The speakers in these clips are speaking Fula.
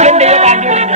jonde yoɓa joni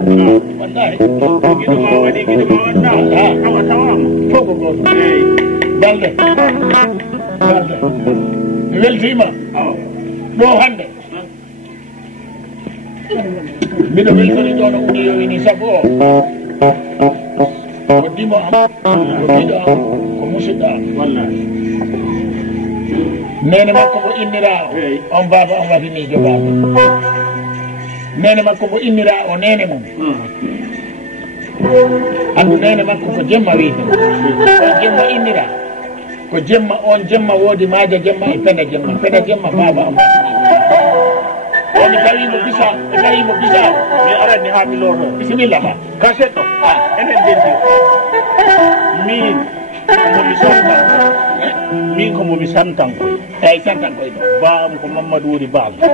wallahi gido ma wadi gido ma wonna awa tawam foko go balde weltima do hande miɗo weltori ɗo no uɗiyo ini sabu o ko dimo am ko ɓiɗo am ko musidɗo am wallahi nene makko mo innira o on baba on watini jogaɓe nene makko mo innira o nene mum andu nene makko ko jemma wiyete on jemma innira ko jemma on jemma woodi maaja jemma e penda jemma baba am mi tawimo bisa mi arani ha mi lorto bisimilla ma ka seɗɗo enen dendi min ko momi santankoy eyyi santankoy ɗo baam ko mamadou woni balde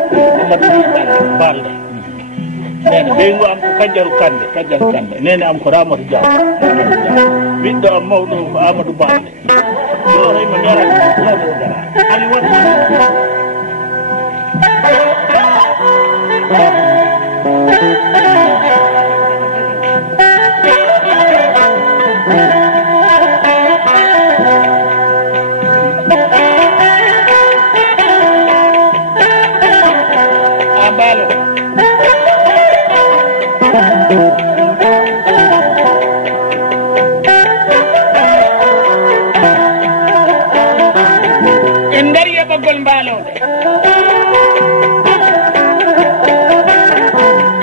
balde nene ɓeygu am ko kajjaru kande nene am ko ramadou diaw ɓiɗɗo am mawɗo ko amadou balde ɗo reyma mi arani loɗo gara ali waɗi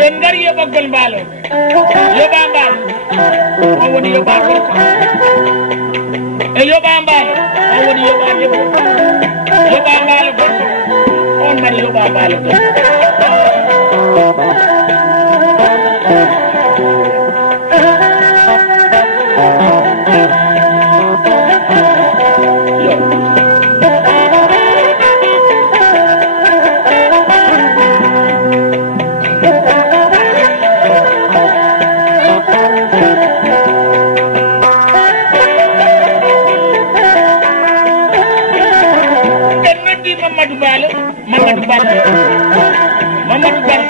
en dari e ɓoggol mbaaloɓe yoɓa mbaalo on woni yoɓa gorko e yoɓa mbaalo on woni yoɓa debbo yoɓa mbaalo gorko on mari yoɓa mbaalo debbo Mamadou Bal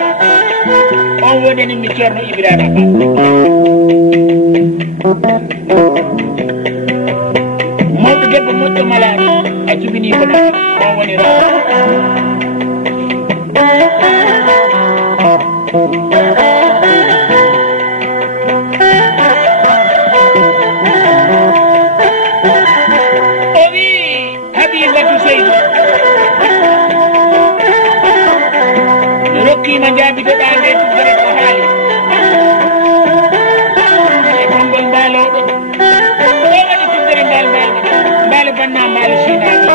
on wodani mi Ceerno Ibrahima Ba mawɗo debbo moƴƴo malani a jibini ko non on woni ra o wi Habibatu Seydou rokkima jaabidoɗa nde tuddere ko haali e konngol mbaaloɗo ɗo waɗi tuddere mbaalo banna mbaalo sinaɗo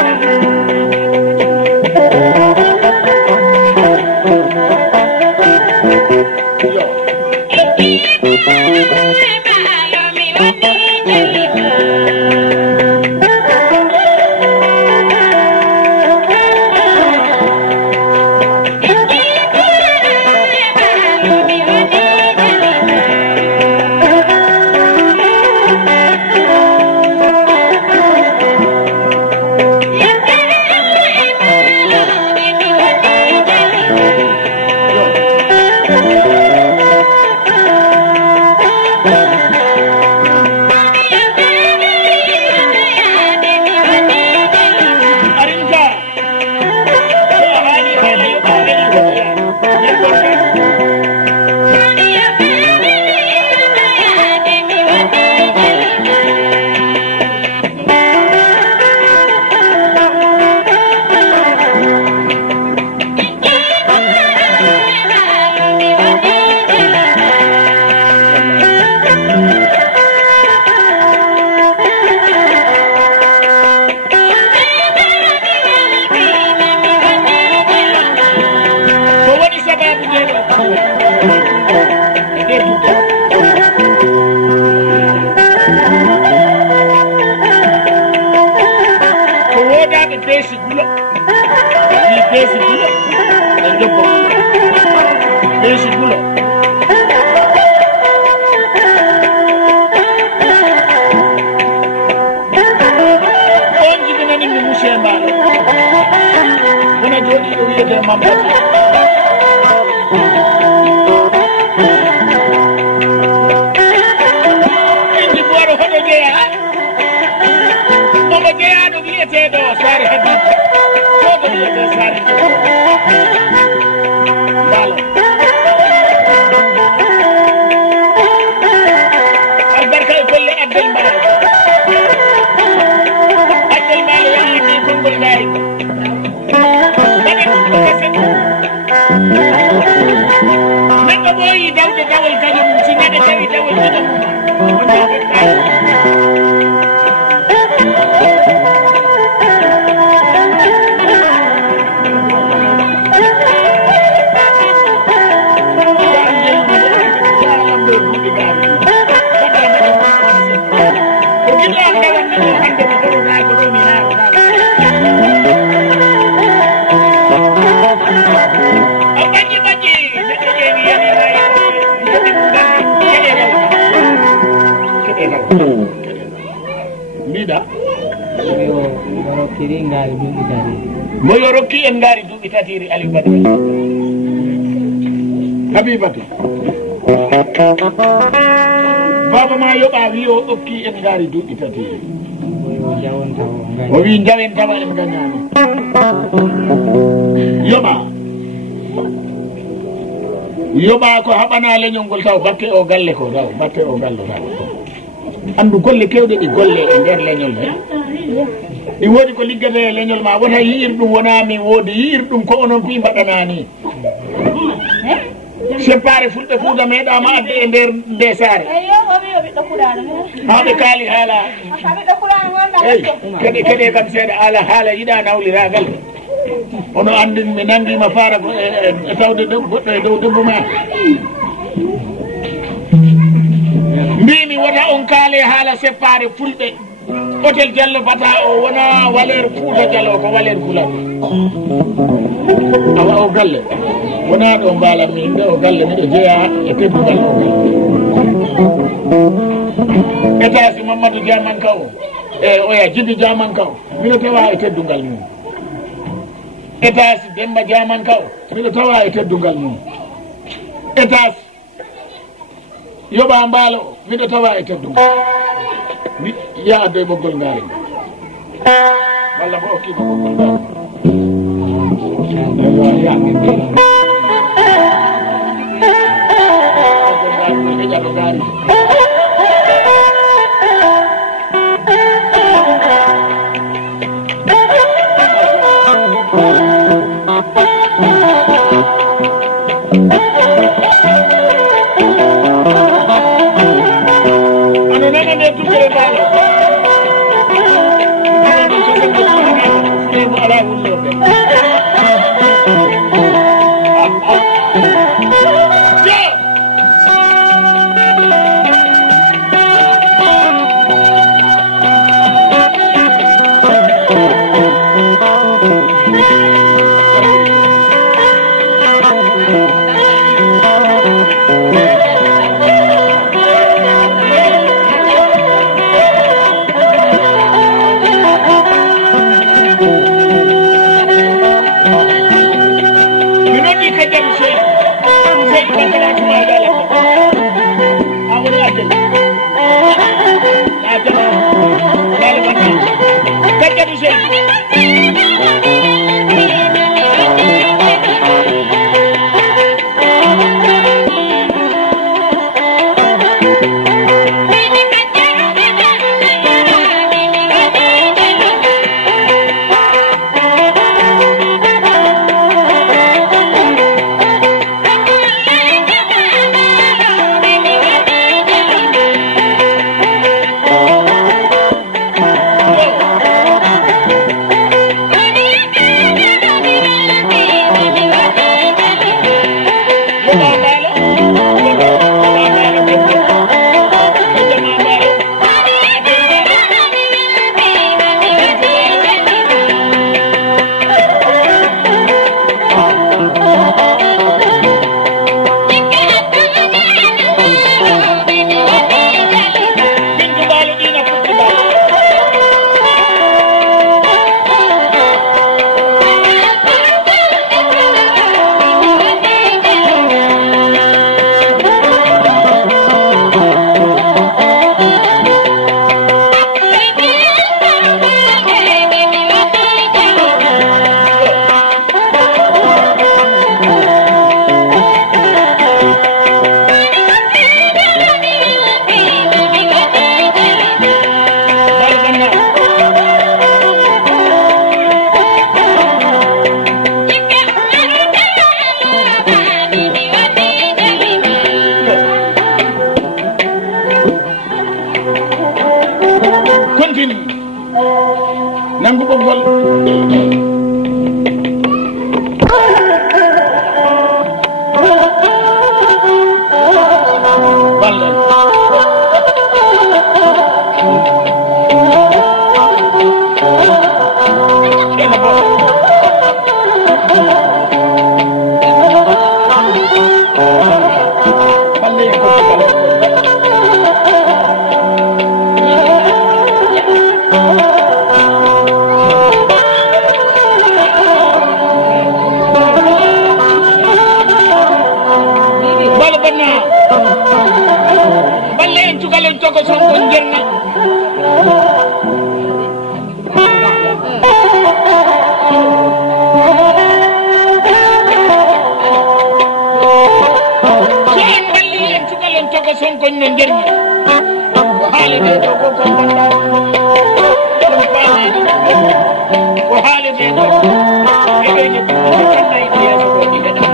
Moyo rokki en ngari duuɓi tatiri Aliou Badara Habibatu baba ma yoɓa wi o okki en ngari duuɓi tatiri o wi jawen tawa en gañani yoɓa ko haɓana leñol ngol taw batte o galle ko taw batte o galle taw andu golle kewɗe ɗi golle e nder leñol he ɗi woodi ko liggate e leñol ma wota yi'ir ɗum wona min woodi yi'ir ɗum ko onon pi mbaɗanani séparé fulɓe fuuda meeɗama adde e nder nde saare ha ɓe kaali haala eyi keɗe kam seeɗa ala haala yiɗa nawliragal ono andi mi nanguima faara e tawde goɗɗo e dow debbo ma mbimi wota on kaale haala séparé fulɓe hôtel Diallo Bata o wona valeur Fouta Diallo ko valeur Fula awa o galle wona ɗo mbalam min nde o galle miɗo jeeya e teddugal o galle étage Mamadou Diamanka o e oya Djibi Diamanka o miɗo tawa e teddugal mum étage Demba Diamanka o miɗo tawa e teddugal mum étage Yoɓa Mbaalo o miɗo tawa e teddugal mi yaa doy ɓoggol ngaari walla bo okkima ɓoggol ngaari heƴaɗo ngaari nangu ɓoggol ballen Toko Sonko njerna sen balli en tugalon Toko Sonko no njerni ko haalide to ko banda ko haalide to e be ni kanay yeso ko di deda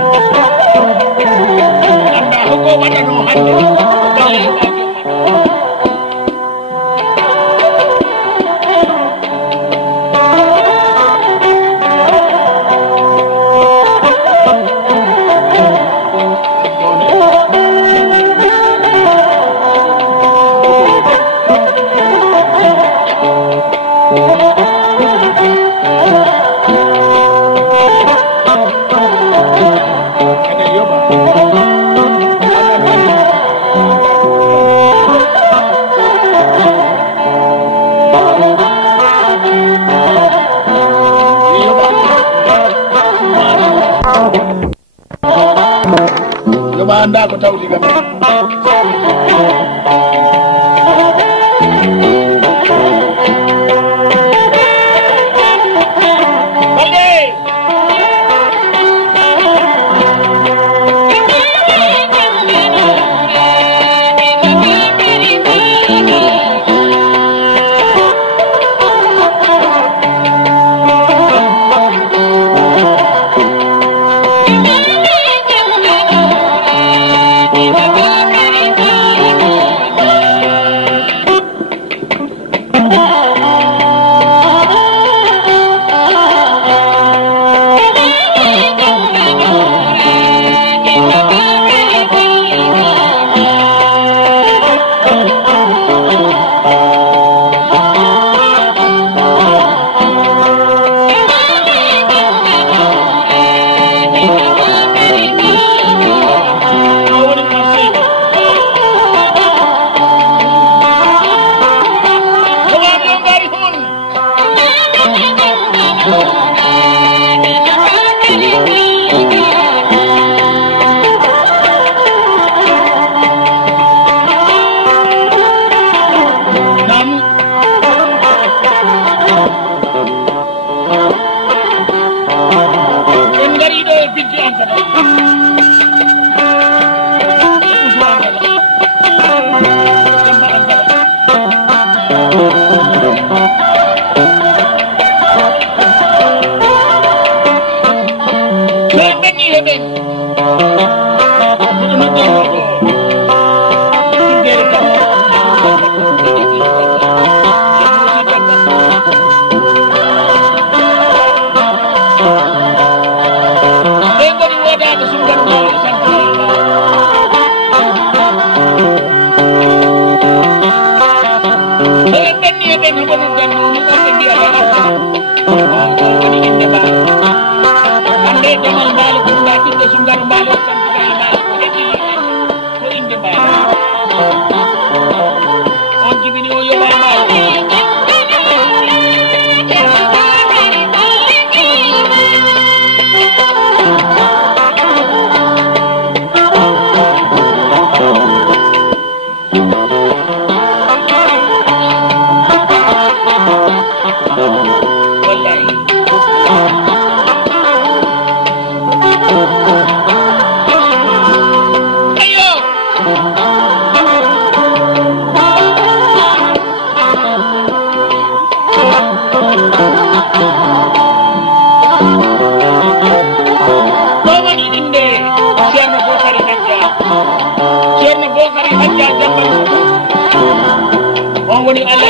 anda ko wadano hande balli anda ko tawdi gam woni Allah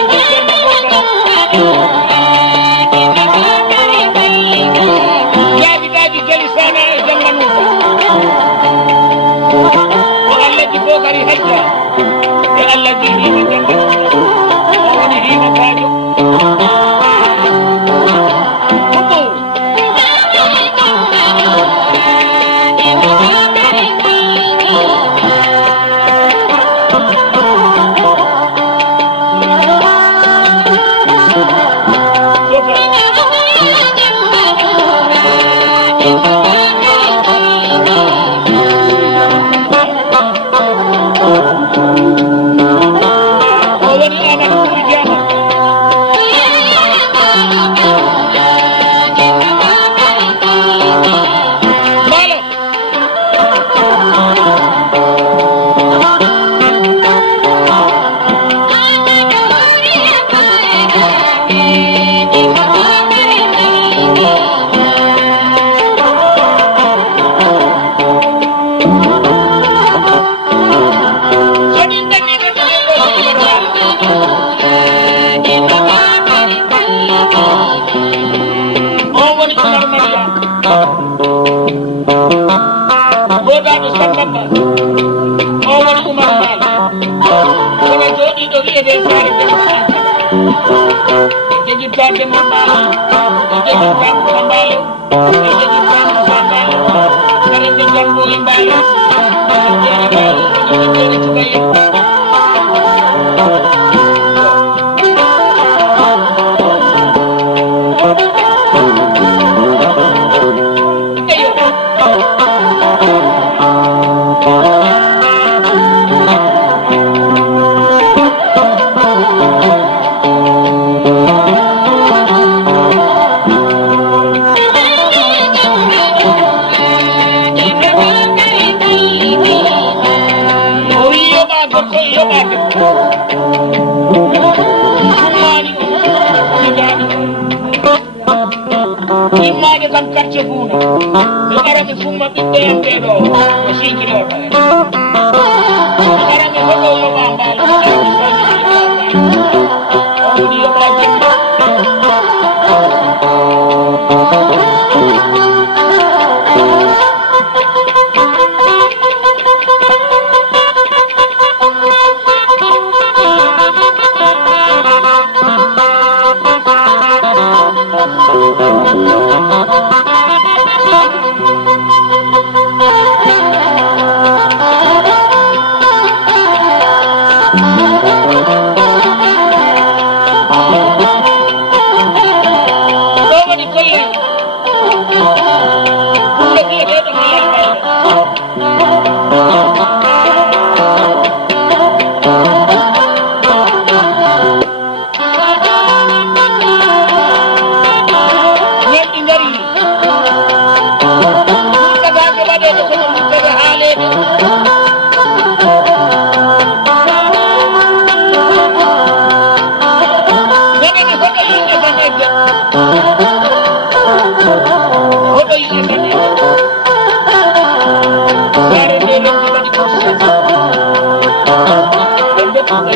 Allah jini ma jamba woni hima kajo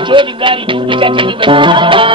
Jodi gari,